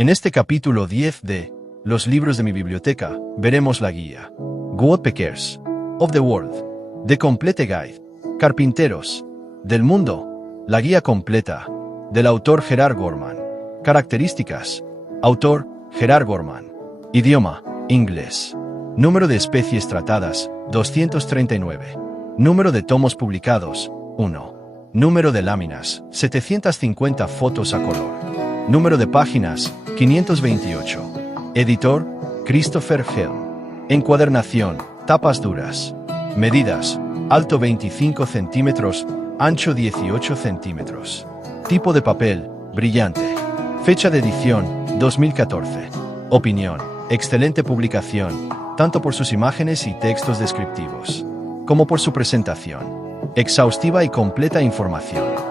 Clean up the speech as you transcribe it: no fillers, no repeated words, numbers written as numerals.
En este capítulo 10 de Los libros de mi biblioteca, veremos la guía Woodpeckers of the World, The Complete Guide, Carpinteros del Mundo, la guía completa, del autor Gerar Gorman. Características: autor Gerar Gorman. Idioma: inglés. Número de especies tratadas: 239. Número de tomos publicados: 1. Número de láminas: 750 fotos a color. Número de páginas: 528. Editor: Christopher Helm. Encuadernación: tapas duras. Medidas: alto 25 centímetros, ancho 18 centímetros. Tipo de papel: brillante. Fecha de edición: 2014. Opinión: excelente publicación, tanto por sus imágenes y textos descriptivos, como por su presentación. Exhaustiva y completa información.